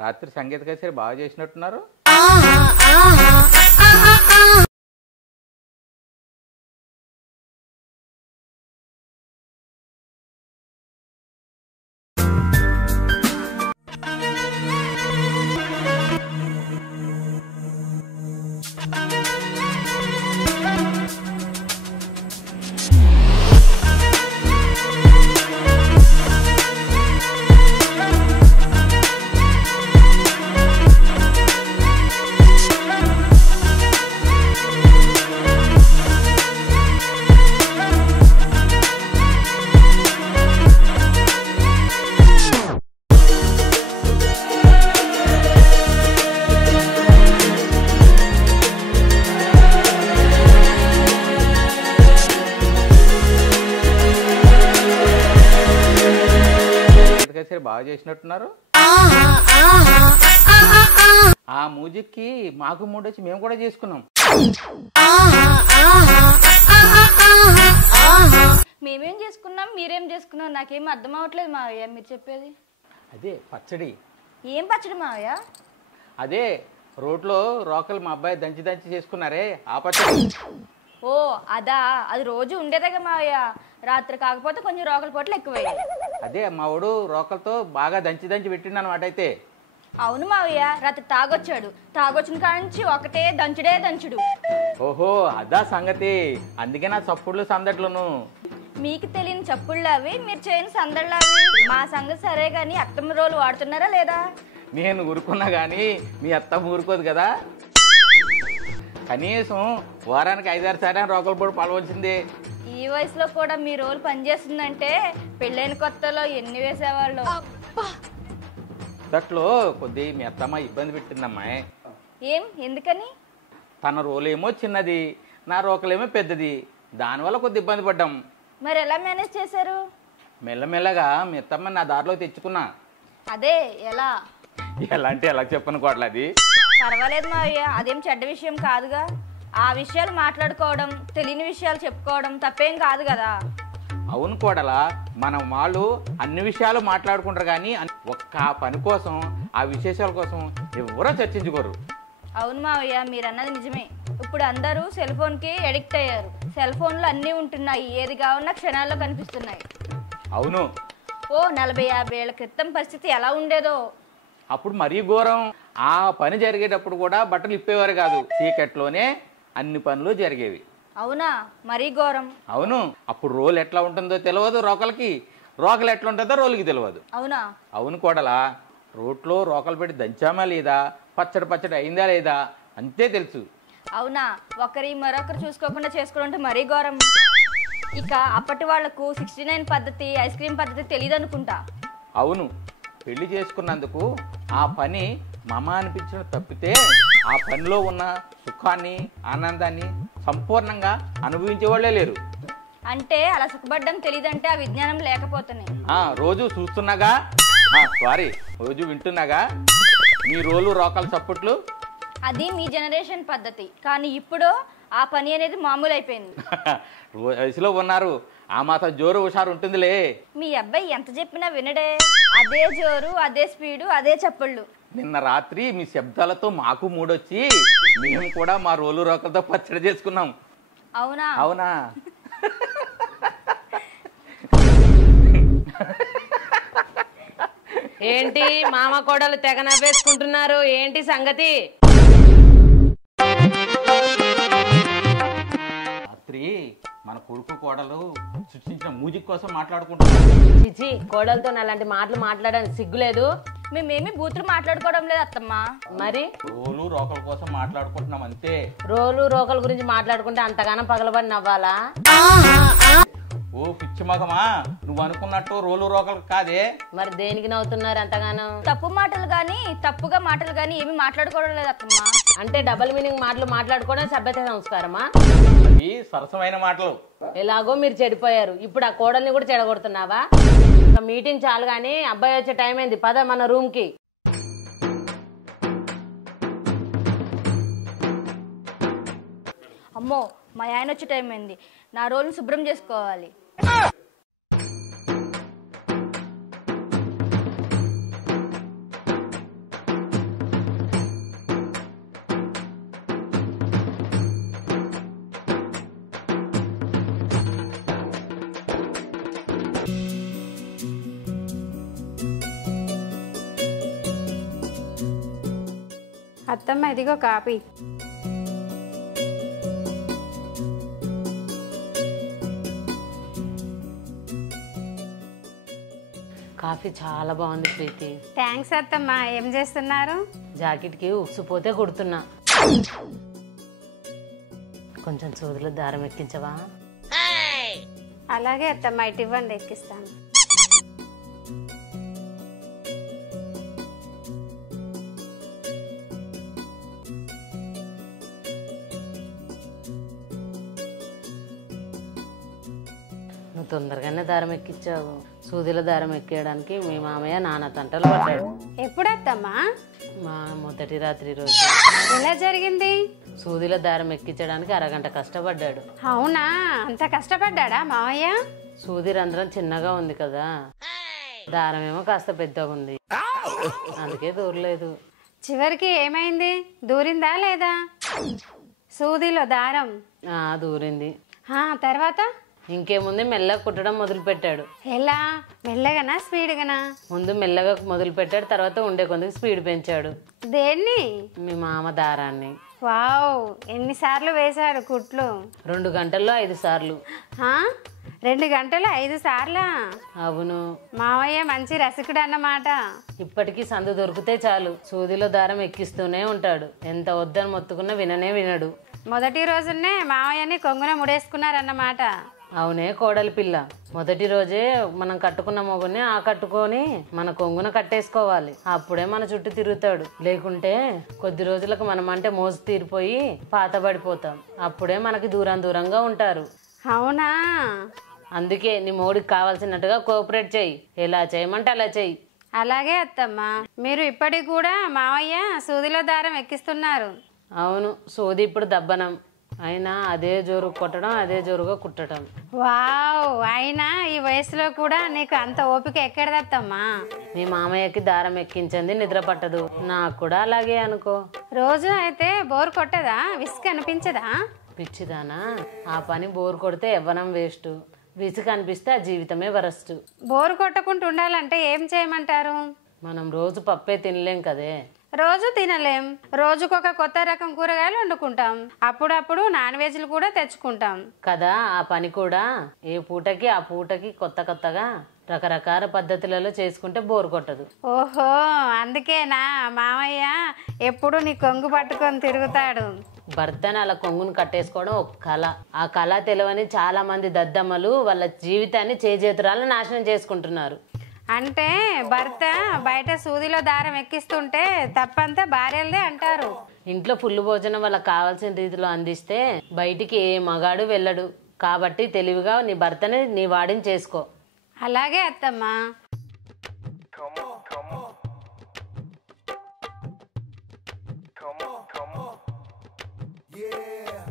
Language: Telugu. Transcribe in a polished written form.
రాత్రి సంగీత కచేరీ బాగా చేసినట్టున్నారు. కచేరీ బాగా చేసినట్టున్నారు. ఆ మ్యూజిక్ కి మాకు మూడు వచ్చి మేము కూడా చేసుకున్నాం. మేమేం చేసుకున్నాం, మీరేం చేసుకున్నాం, నాకేం అర్థం అవ్వట్లేదు మావయ్య మీరు చెప్పేది. అదే పచ్చడి. ఏం పచ్చడి మావయ్య? అదే రోడ్లో రోకలు మా అబ్బాయి దంచి దంచి చేసుకున్నారే ఆ పచ్చడి. ఓ అదా, అది రోజు ఉండేదేగా మావయ్య, రాత్రి కాకపోతే కొంచెం రోకల పొట్లు ఎక్కువయ్యాయి. అదే మా వాడు రోకలతో బాగా దంచి దంచి పెట్టిండు అనమాట. అయితే అవును మావయ్య, రాత్రి తాగొచ్చాడు, తాగొచ్చిన కాడ నుంచి ఒకటే దంచుడే దంచుడు. ఓహో అదా సంగతి, అందుకే నా చప్పుళ్ళు సందట్లును. మీకు తెలియని చప్పుళ్ళు అవి, మీరు చేయని సందళ్ళు అవి. మా సంగతి సరే గాని అత్తమ్మ రోలు వాడుతున్నారా లేదా? నేను ఊరుకున్నా గానీ మీ అత్త ఊరుకోదు కదా. కనీసం వారానికి 5-6 సార్లు రోకల పొడి పాల్గొచ్చింది. ఈ వయసులో కూడా మీ రోలు పనిచేస్తుందంటే పెళ్ళైన కొత్తలో ఎన్ని వేసేవాళ్ళు. దట్లో కొద్ది మీ అత్తమ్మ ఇబ్బంది పెట్టిందమ్మాయి. ఏం ఎందుకని? తన రోలేమో చిన్నది, నా రోకలేమో పెద్దది, దానివల్ల కొద్ది ఇబ్బంది పడ్డాం. మరి ఎలా మేనేజ్ చేశారు? మెల్లమెల్లగా మీ అత్తమ్మ నా దారిలో తెచ్చుకున్నా. అదే ఎలా? ఎలా అంటే ఎలా చెప్పనుకోవట్లేదు. అది పర్వాలేదు మావయ్య, అదేం చెడ్డ విషయం కాదుగా. ఆ విషయాలు మాట్లాడుకోవడం, తెలియని విషయాలు చెప్పుకోవడం తప్పేం కాదు కదా. అవును కోడలా, మనం వాళ్ళు అన్ని విషయాలు మాట్లాడుకుంటారు కానీ ఒక్క పని కోసం, ఆ విశేషాల కోసం ఎవరో చర్చించుకోరు. అవును మావయ్య, మీరు అన్నది నిజమే. ఇప్పుడు అందరూ సెల్ ఫోన్కి అడిక్ట్ అయ్యారు. సెల్ ఫోన్లో అన్నీ ఉంటున్నాయి, ఏది కావాలన్నా క్షణాల్లో కనిపిస్తున్నాయి. అవును. ఓ 40-50 ఏళ్ల క్రితం పరిస్థితి ఎలా ఉండేదో. అప్పుడు మరీ ఘోరం. ఆ పని జరిగేటప్పుడు కూడా బట్టలు ఇప్పేవారు కాదు, చీకట్లోనే అన్ని పనులు జరిగేవి. అవునా, మరీ ఘోరం. అవును. అప్పుడు రోలు ఎట్లా ఉంటుందో తెలియదు రోకలకి, రోకలు ఎట్లా ఉంటుందో రోలుకి తెలియదు. అవునా? అవును కోడలా, రోట్లో రోకలు పెట్టి దంచామా లేదా, పచ్చడి పచ్చడి అయిందా లేదా అంతే తెలుసు. అవునా, ఒకరి మరొకరు చూసుకోకుండా చేసుకోవడం మరీ ఘోరం. ఇక అప్పటి వాళ్లకు 69 పద్ధతి, ఐస్ క్రీమ్ పద్ధతి తెలియదు అనుకుంటా. అవును. పెళ్లి చేసుకున్నందుకు ఆ పని మమ అనిపించడం తప్పితే ఆ పనిలో ఉన్న సుఖాన్ని, ఆనందాన్ని సంపూర్ణంగా అనుభవించే వాళ్ళే లేరు. అంటే అలా సుఖపడ్డం తెలియదంటే ఆ విజ్ఞానం లేకపోతున్నాయి. రోజు చూస్తున్నాగా, సారీ రోజు వింటున్నాగా మీ రోలు రోకల చప్పట్లు. అది మీ జనరేషన్ పద్ధతి, కానీ ఇప్పుడు ఆ పని అనేది మామూలు అయిపోయింది. వయసులో ఉన్నారు, ఆ మాత్రం జోరు హుషారు ఉంటుందిలే. మీ అబ్బాయి ఎంత చెప్పినా వినడే, అదే జోరు, అదే స్పీడు, అదే చప్పళ్ళు. నిన్న రాత్రి మీ శబ్దాలతో మాకు మూడొచ్చి మేము కూడా మా రోలు రోకలతో పచ్చడి చేసుకున్నాం. అవునా? అవునా. ఏంటి మామ కోడలు తెగ నవ్వేసుకుంటున్నారు, ఏంటి సంగతి? రాత్రి మన కొడుకు కోడలు సృష్టించిన మ్యూజిక్ కోసం మాట్లాడుకుంటున్నారు. చిచి, కోడలతో అలాంటి మాటలు మాట్లాడడానికి సిగ్గులేదు? మేమేమి బూతులు మాట్లాడుకోవడం లేదు అత్తమ్మా. మరి రోలు రోకల కోసం మాట్లాడుకుంటున్నాం అంతే. రోలు రోకల గురించి మాట్లాడుకుంటే అంతగానం పగలబడి నవ్వాలా? ఓ పిచ్చి మగమా, నువ్వు అనుకున్నట్టు రోలు రోకలు కాదే. మరి దేనికి నవ్వుతున్నారు అంతగానం? తప్పు మాటలు గాని, తప్పుగా మాటలు గాని ఏమి మాట్లాడుకోవడం లేదు అత్తమ్మా. అంటే డబుల్ మీనింగ్ మాటలు మాట్లాడుకోవడం సభ్యత సంస్కారమా? అవి సరసమైన మాటలు. ఎలాగో మీరు చెడిపోయారు, ఇప్పుడు ఆ కోడల్ని కూడా చెడగొడుతున్నావా? ఇంకా మీటింగ్ చాలు గానీ అబ్బాయి వచ్చే టైం అయింది, పద మన రూమ్ కి. అమ్మో, మా ఆయన వచ్చే టైం అయింది, నా రోల్ని శుభ్రం చేసుకోవాలి. అత్తమ్మ ఇదిగో కాపీ. కాఫీ చాలా బాగుంది ప్రీతి. థ్యాంక్స్ అత్తమ్మ. ఏం చేస్తున్నారు? జాకెట్కి ఉక్సుపోతే కుడుతున్నా. కొంచెం సూదులో దారం ఎక్కించవా? అలాగే అత్తమ్మ, ఇటు ఇవ్వండి, ఎక్కిస్తాను. నువ్వు తొందరగానే దారం ఎక్కించావు. సూదిలో దారం ఎక్కేయడానికి మీ మామయ్య నాన్న తంటలు పడ్డాడు. ఎప్పుడు అత్తమ్మ? మా మొదటి రాత్రి రోజు. ఎలా జరిగింది? సూదిలో దారం ఎక్కించడానికి అరగంట కష్టపడ్డాడు. అవునా? అంత కష్టపడ్డా మావయ్య? సూది రంధ్రం చిన్నగా ఉంది కదా, దారం ఏమో కాస్త పెద్దగా ఉంది, అందుకే దూరలేదు. చివరికి ఏమైంది? దూరిందా లేదా? సూదిలో దారం దూరింది. తర్వాత ఇంకేముంది, మెల్లగా కుట్టడం మొదలు పెట్టాడు. ఎలా? మెల్లగానా స్పీడ్గానా? ముందు మెల్లగా మొదలు పెట్టాడు, తర్వాత ఉండే కొద్దిగా స్పీడ్ పెంచాడు. దేన్ని? మీ మామ దారాన్ని. వావ్, ఎన్నిసార్లు వేశాడు కుట్లు? 2 గంటల్లో 5 సార్లు. 2 గంటలు 5 సార్లా? అవును. మావయ్య మంచి రసికుడు అన్నమాట. ఇప్పటికీ సందు దొరికితే చాలు సూదిలో దారం ఎక్కిస్తూనే ఉంటాడు. ఎంత వద్దని మొత్తుకున్నా విననే వినడు. మొదటి రోజునే మావయ్యని కొంగున ముడేసుకున్నారన్నమాట. అవునే కోడలి పిల్ల, మొదటి రోజే మనం కట్టుకున్న మొగుని కట్టుకొని మన కొంగున కట్టేసుకోవాలి. అప్పుడే మన చుట్టూ తిరుగుతాడు. లేకుంటే కొద్ది రోజులకు మనం అంటే మోజు తీరిపోయి పాతబడిపోతాం. అప్పుడే మనకి దూరంగా ఉంటారు. అవునా? అందుకే నీ మోడికి కావాల్సినట్టుగా కోఆపరేట్ చెయ్యి. ఎలా చేయమంటే అలా చెయ్యి. అలాగే అత్తమ్మ. మీరు ఇప్పటికి కూడా మావయ్య సూదిలో దారం ఎక్కిస్తున్నారు. అవును, సూది ఇప్పుడు దబ్బనం అయినా అదే జోరు కొట్టడం, అదే జోరుగా కుట్టడం. వావ్, అయినా ఈ వయసులో కూడా నీకు అంత ఓపిక ఎక్కడదత్తమ్మా? మీ మామయ్యకి దారం ఎక్కించింది నిద్ర పట్టదు, నాకు కూడా అలాగే అనుకో. రోజు అయితే బోర్ కొట్టదా? విసుగు అనిపించదా? పిచ్చిదానా, ఆ పని బోర్ కొడితే యవ్వనం వేస్ట్, విసుగు అనిపిస్తే ఆ జీవితమే వరస్ట్. బోర్ కొట్టకుండా ఉండాలంటే ఏం చేయమంటారు? మనం రోజు పప్పే తినలేం కదే. రోజు తినలేం. రోజుకొక కొత్త రకం కూరగాయలు వండుకుంటాం. అప్పుడప్పుడు నాన్ వెజ్లు కూడా తెచ్చుకుంటాం కదా. ఆ పని కూడా ఏ పూటకి ఆ పూటకి కొత్తగా రకరకాల పద్ధతులలో చేసుకుంటే బోర్ కొట్టదు. ఓహో, అందుకేనా మామయ్య ఎప్పుడు నీ కొంగు పట్టుకొని తిరుగుతాడు? భర్తను అలా కొంగును కట్టేసుకోవడం ఒక కళ. ఆ కళ తెలియని చాలా మంది దద్దమ్మలు వాళ్ళ జీవితాన్ని చేజేతురాలను నాశనం చేసుకుంటున్నారు. అంటే భర్త బయట సూదిలో దారం ఎక్కిస్తుంటే తప్పంతా భార్యలదే అంటారు. ఇంట్లో ఫుల్ భోజనం వాళ్ళకి కావాల్సిన రీతిలో అందిస్తే బయటికి ఏ మగాడు వెళ్ళడు. కాబట్టి తెలివిగా నీ భర్తని నీ వాడిని చేసుకో. అలాగే అత్తమ్మా. Yeah.